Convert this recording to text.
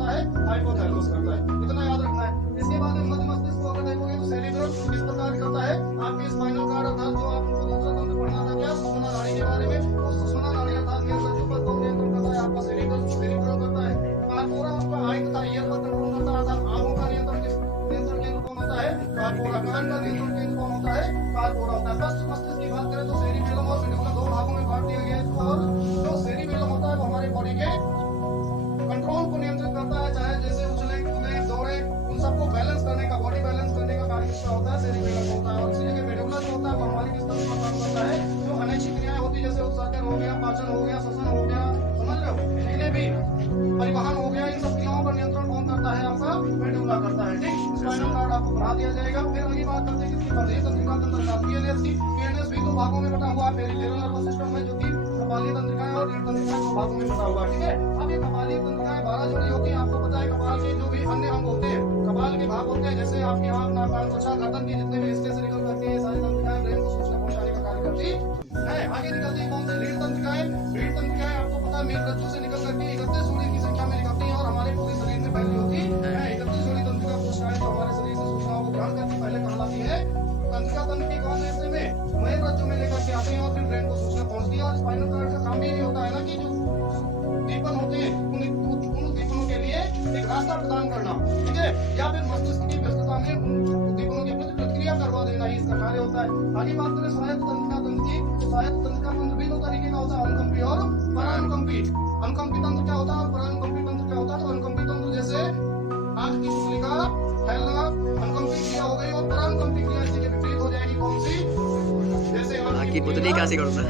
करता है, हाइपोथैलेमस करता है। इतना याद रखना है। इसके बाद में मध्य मस्तिष्क को अगर देखोगे तो सेरिब्रम किस प्रकार करता है, आपके स्पाइनल कार्ड अर्थात जो आपको दूसरा तंत्र पढ़ना था क्या, सुषुम्ना नाड़ी के बारे में, उस सुषुम्ना नाड़ी अर्थात मेरुरज्जु पर कौन नियंत्रण करता है, आपका सेरिब्रम करता है। कार्पोरा आपका आई तथा ईयर पर कंट्रोल करता है, अर्थात आंखों का नियंत्रण केंद्र कौन होता है, कार्पोरा। कान का नियंत्रण केंद्र कौन होता है, कार्पोरा होता है। बस मस्तिष्क की बात करें तो सेरिबेलम और मेडुला दो भागों में बांट दिया गया है इसको, और जो सेरिबेलम होता है वो हमारे बॉडी के कंट्रोल को नियंत्रित करता है, चाहे जैसे उछले कूदे दौड़े उन सबको बैलेंस करने का, बॉडी बैलेंस करने का कार्य किसका होता है, सेरिबेलम होता है। और इसी जगह मेडुला जो होता है वो हमारी किस तरह का काम करता है, जो अनैच्छिक क्रियाएं होती है जैसे उत्सर्जन हो गया, पाचन हो गया, श्वसन हो गया, समझ रहे हो, जिन्हें भी परिवहन हो गया, इन सब क्रियाओं पर नियंत्रण कौन करता है, आपका मेडुला करता है। ठीक, स्पाइनल कार्ड आपको बढ़ा दिया जाएगा। फिर अगली बात करते हैं किसकी, बंधीय तंत्रिका के अंदर पीएनएस भी दो भागों में बटा हुआ है, पेरिफेरल नर्वस सिस्टम में जो कि कपालीय तंत्रिकाएं और रीढ़ तंत्रिकाएं दो भागों में बटा हुआ है। ठीक है, अब ये कपालीय तंत्रिकाएं 12 जोड़ी होती हैं। आपको पता है कपाल के जो भी अन्य अंग होते हैं, कपाल के भाग होते हैं, जैसे आपकी आंख, नाक, कान, त्वचा, गर्दन के जितने भी हिस्से से निकल करके ये सारी तंत्रिकाएं ब्रेन को सूचना पहुंचाने का कार्य करती है। आगे निकलती है कौन सी, रीढ़ तंत्रिकाएं। रीढ़ तंत्रिकाएं आपको पता है मेरुरज्जु से निकल करके 31 जोड़ी की संख्या में निकलती है और हमारे पूरे शरीर में फैली होती है। 31 जोड़ी तंत्रिका कोशिकाएं जो हमारे शरीर से सूचनाओं को ग्रहण करके पहले कहलाती है तंत्रिका। तंत्र के कौन से हिस्से में, मेरुरज्जु में लेकर के आते हैं और फिर ब्रेन को सूचना पहुंचती है। और स्पाइनल कार्ड का काम भी ये होता है ना कि जो दीपन होते हैं उन दीपनों के लिए एक रास्ता प्रदान करना, ठीक है, या फिर मस्तिष्क की व्यस्तता में उन दीपनों के प्रति प्रतिक्रिया करवा देना, ही इसका कार्य होता है। आगे बात करें सहायक तंत्रिका तंत्र की, तो सहायक तंत्रिका तंत्र भी दो तरीके का होता है, अनुकंपी और परानुकंपी। अनुकंपी तंत्र क्या होता है और परानुकंपी तंत्र क्या होता है। तो अनुकंपी तंत्र जैसे आंख की पुतली का फैलना अनुकंपी क्रिया हो गई, और परानुकंपी क्रिया इसके विपरीत हो जाएगी कौन सी, जैसे आंख की पुतली का सिकुड़ना